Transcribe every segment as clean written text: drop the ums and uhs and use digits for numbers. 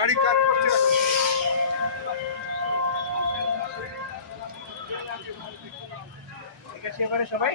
গাড়ি কাজ করছে ঠিক আছে এবারে সবাই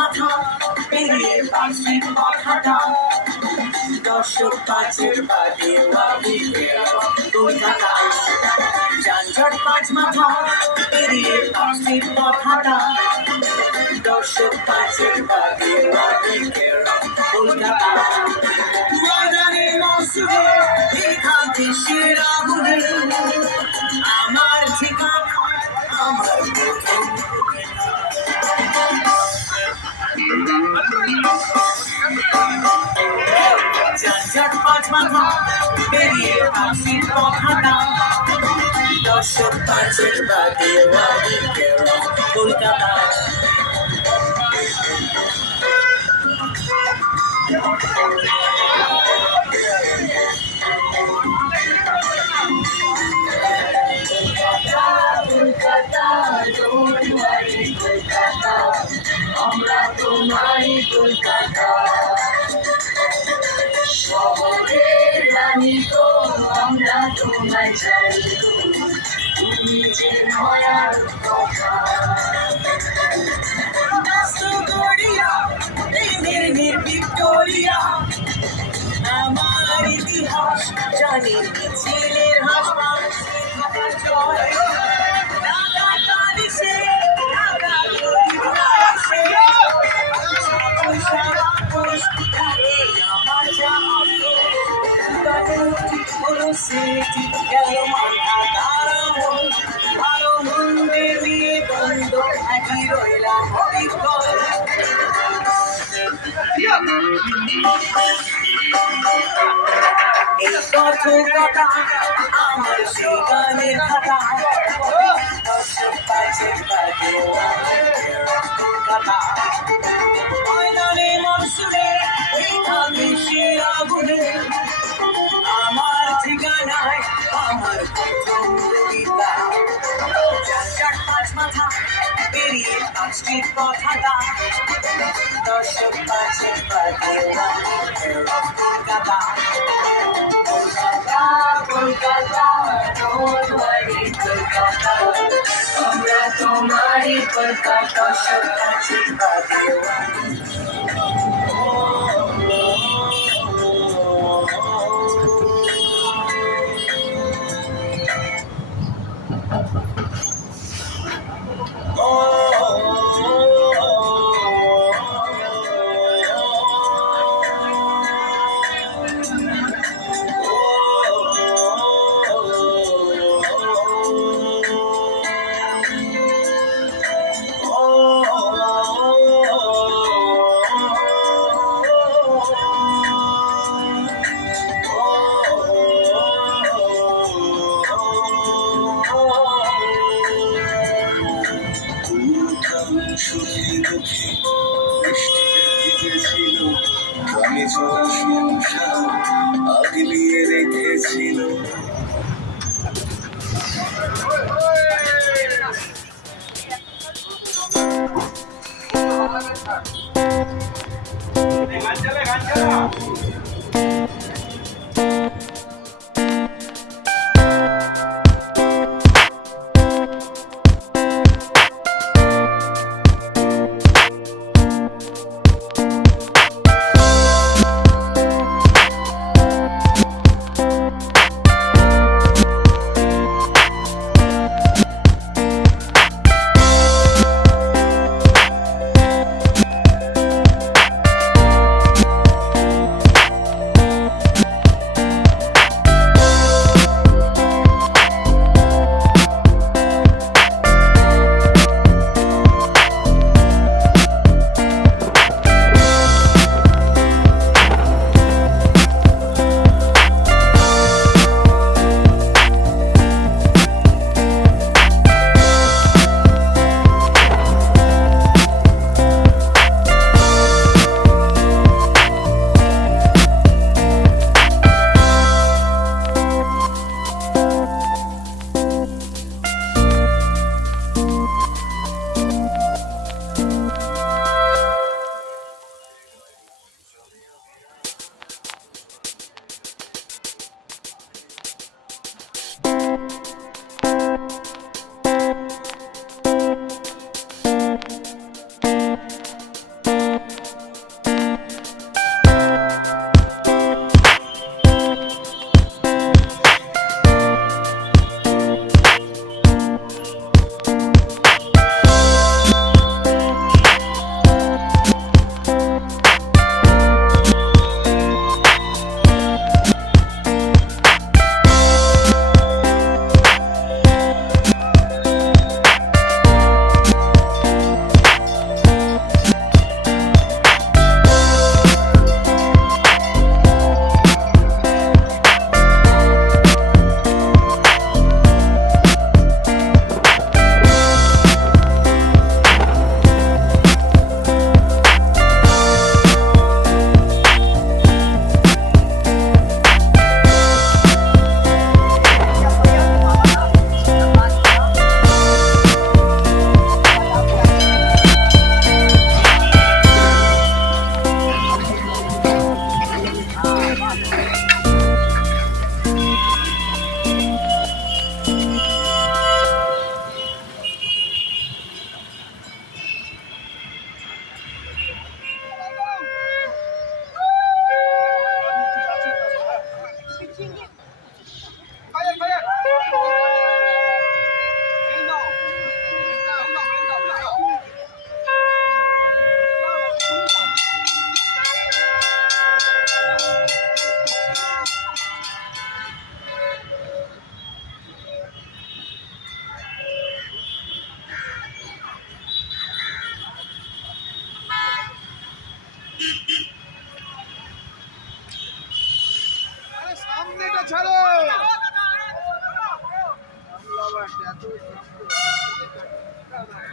মাথা পেরিয়ে পাশে কথাটা দর্শক পাঁচের বাদে কলকাতা যানজট পাঁচ মাথা পেরিয়ে পাশে কথাটা দর্শক পাঁচের বাদে কলকাতা ময়দানের মৌসুমে এখান দেশের আগুনে আমার ঠিকানা আমার যানজট পাঁচ মাথা পেরিয়ে আসির কথাটা দর্শক পাঁচের বাদে কলকাতা আমরা তোমায় কলকাতা শহরের রানী তো আমরা তোমায় জানি তুমি যে নয়ার কথা গড়িয়া ভিক্টোরিয়া আমার ইতিহাস জানি ছেলের হাসপাতাল সেটি গেল মাথা দাঁড়ানো ভালো মন্দির নিয়ে বন্ধ একই রইলাম অবিকল এই কত কথা আমার সেই গানের খাতা দর্শক পাঁচের বাদে কলকাতা ময়দানে মনসুরে এখানে সে আগুনে আমার ঠিকানায় আমার প্রথম কবিতা যানজট পাঁচ মাথা পেরিয়ে পাঁচটি কথাটা দর্শক পাঁচের বাদে কলকাতা কলকাতা কলকাতা কলকাতা আমরা তোমারই কলকাতা দর্শক পাঁচের বাদে ছিল আমি সব সংসার আগলিয়ে রেখেছিল।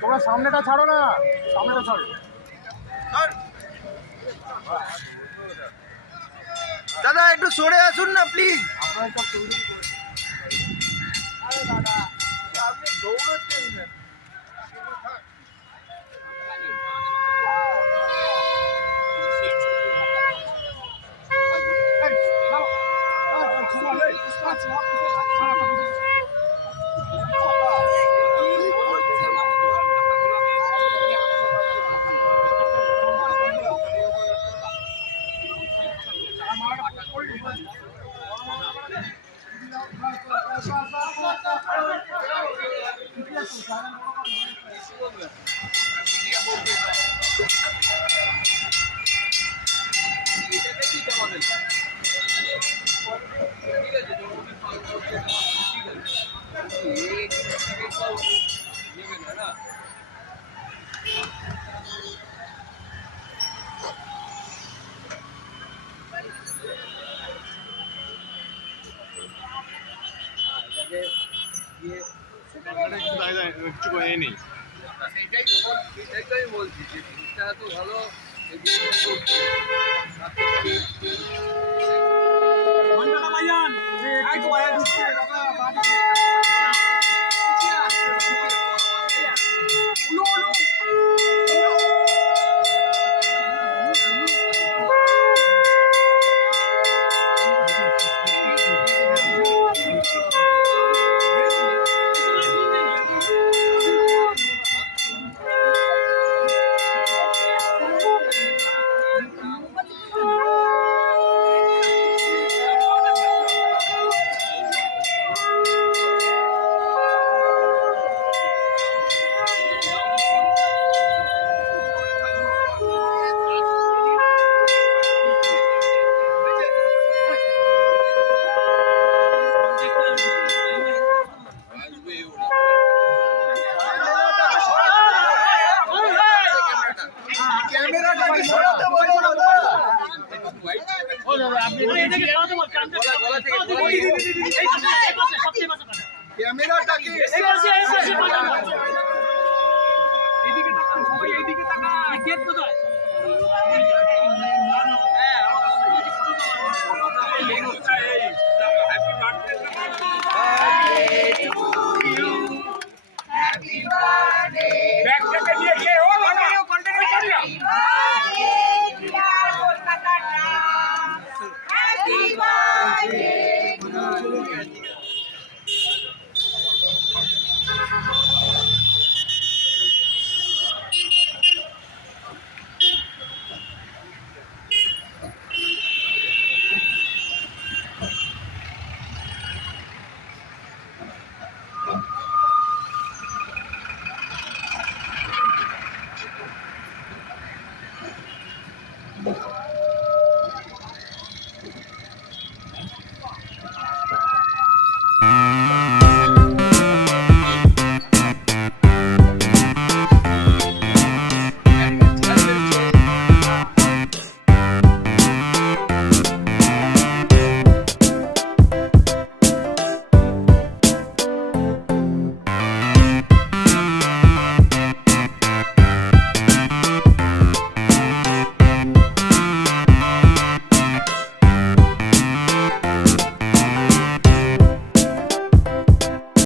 তোমরা সামনেটা ছাড়ো না, সামনেটা ছাড়ো। দাদা একটু সরে আসুন না প্লিজ। আরে দাদা আপনি দৌড়াচ্ছেন না। সেটাই তো বলছি যে জিনিসটা তো ভালো ক্যামেরাটাকে সরাতে বলো দাদা। ক্যামেরাটাকে এদিকে তাকান, এদিকে তাকান।